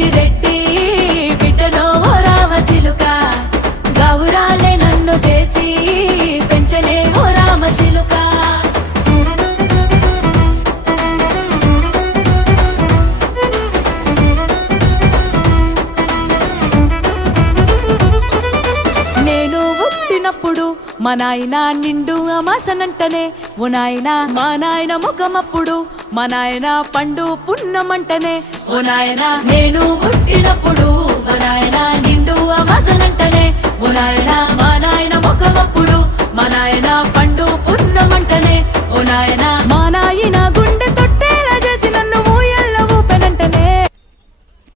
పెద్దిరెడ్డి బిడ్డనో ఓ రామచిలుక గౌరాలే నన్ను చేసి పెంచనే ఓ రామచిలుక నేను పుట్టినప్పుడు మా నాయన నిండు అమాసనంటనే ఓ నాయన మా నాయన ముఖమప్పుడు మా నాయన పండు పున్నమంటనే ఓ నాయన నేను పుట్టినప్పుడు మా నాయన నిండు అమాసనంటనే ఓ నాయన మా నాయన ముఖమప్పుడు మా నాయన పండు పున్నమంటనే ఓ నాయన మా నాయన గుండె